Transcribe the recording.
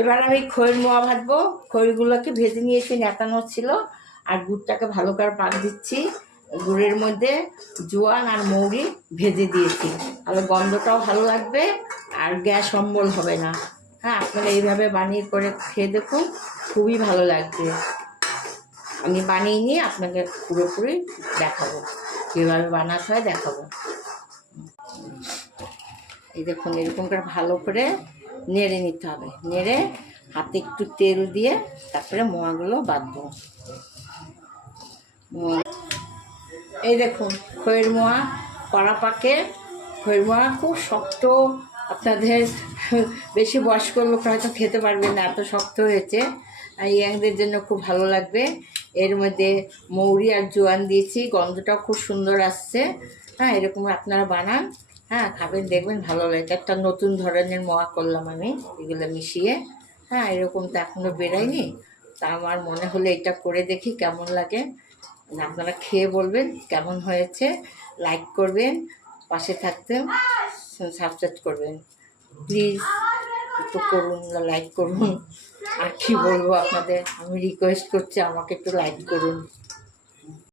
এবার আমি খইয়ের মোয়া ভাজবো। খইগুলোকে ভেজে নিয়েছি, নেতানো ছিল। আর গুড়টাকে ভালো করে পাক দিচ্ছি। গুড়ের মধ্যে জোয়ান আর মৌরি ভেজে দিয়েছি, তাহলে গন্ধটাও ভালো লাগবে আর গ্যাস অম্বল হবে না। হ্যাঁ, আপনারা এইভাবে বানিয়ে করে খেয়ে দেখুন, খুবই ভালো লাগবে। আমি বানিয়ে নিয়ে আপনাকে পুরোপুরি দেখাবো, কীভাবে বানাতে হয় দেখাবো। এই দেখুন, এরকম করে ভালো করে নেড়ে নিতে হবে। নেড়ে হাতে একটু তেল দিয়ে তারপরে মোয়াগুলো বাঁধবো। এই দেখুন, খইয়ের মোয়া কড়া পাকে। খইয়ের মোয়া খুব শক্ত, আপনাদের বেশি বয়স্ক লোক হয়তো খেতে পারবে না, এত শক্ত হয়েছে। ইয়াংদের জন্য খুব ভালো লাগবে। এর মধ্যে মৌরি আর জোয়ান দিয়েছি, গন্ধটাও খুব সুন্দর আসছে। হ্যাঁ, এরকম আপনারা বানান, হ্যাঁ খাবেন, দেখবেন ভালো লাগে। একটা নতুন ধরনের মোয়া করলাম আমি এগুলো মিশিয়ে। হ্যাঁ, এরকম তো এখনও বেরোয়নি, তা আমার মনে হলে এটা করে দেখি কেমন লাগে। আপনারা খেয়ে বলবেন কেমন হয়েছে। লাইক করবেন, পাশে থাকতে সাবস্ক্রাইব করবেন প্লিজ, একটু করুন, লাইক করুন। আর কি বলবো আপনাদের, আমি রিকোয়েস্ট করছি আমাকে একটু লাইক করুন।